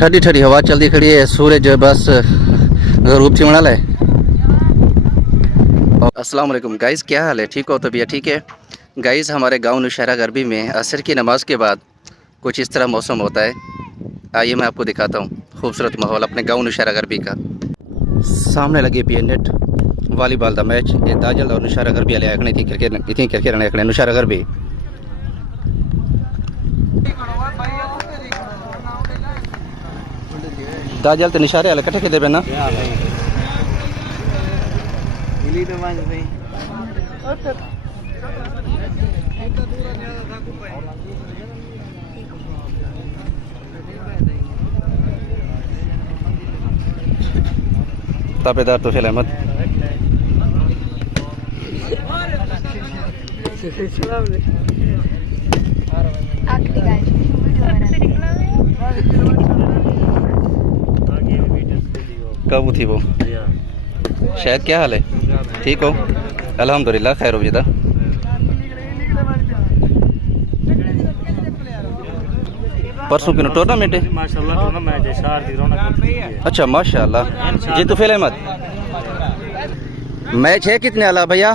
ठंडी ठंडी हवा चलती खड़ी है, सूरज बस रूप चिमड़ा है। अस्सलाम वालेकुम गाइस, क्या हाल है? ठीक हो? तबीयत ठीक है गाइस? हमारे गांव नौशहरा गरबी में असर की नमाज़ के बाद कुछ इस तरह मौसम होता है। आइए मैं आपको दिखाता हूँ खूबसूरत माहौल अपने गांव नौशहरा गरबी का। सामने लगी पी नेट वॉलीबॉल का मैच, ये दाजल और नौशहरा गरबी वाले आखने थी क्रिकेट इतनी क्रिकेट आखने नौशहरा गरबी। दाजल तो निशारे वाले कट्ठे खेलते पे ना। ताबेदार तो फिल अहमद कब थी वो शायद। क्या हाल है? ठीक हो? अल्हम्दुलिल्लाह खैर वजदा। परसों की टूर्नामेंट है माशाल्लाह। अच्छा माशाल्लाह जी। तो फिल अहमद मैच है कितने वाला भैया?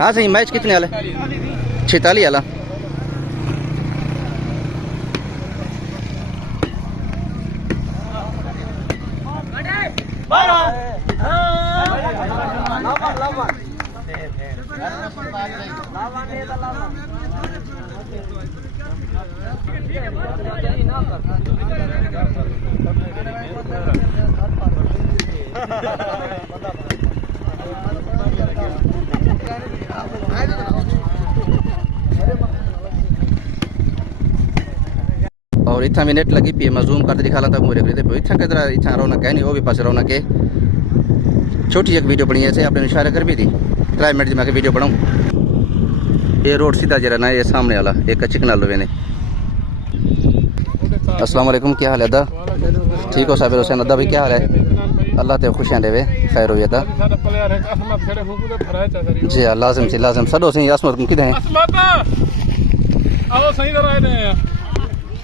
हाँ सही, मैच कितने वाला? 46 वाला। और इतना मिनट लगी पी मैं जूम करते दिखा था पूरे इतना किधर इतना रौनक है नहीं, वो भी पास रौनक है। छोटी एक वीडियो बनी ऐसे आपने इशारा कर भी थी 3 मिनट की मैं वीडियो बनाऊँ। ये रोड सीधा जरा ना, ये सामने वाला एक चिकना लो ने। अस्सलाम वालेकुम, क्या हाल है अदा? ठीक हो साबिर हुसैन? अदा भाई क्या हाल है? अल्लाह ते खुशियां देवे, खैर हो अदा जी। लाजिम सी लाजिम सदो सी असमत किधर है?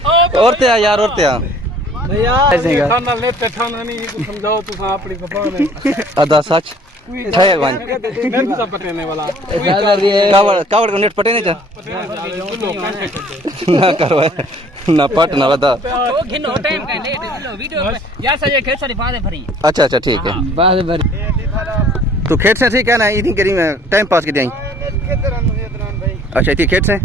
और ते आ यार, और ते आ अदा सच है वन कावड़ को नेट पटे नहीं था ना करो ना पट ना बता। अच्छा अच्छा ठीक है। तो खेत से ठीक है ना? इतनी करी टाइम पास की दी। अच्छा इतनी खेत से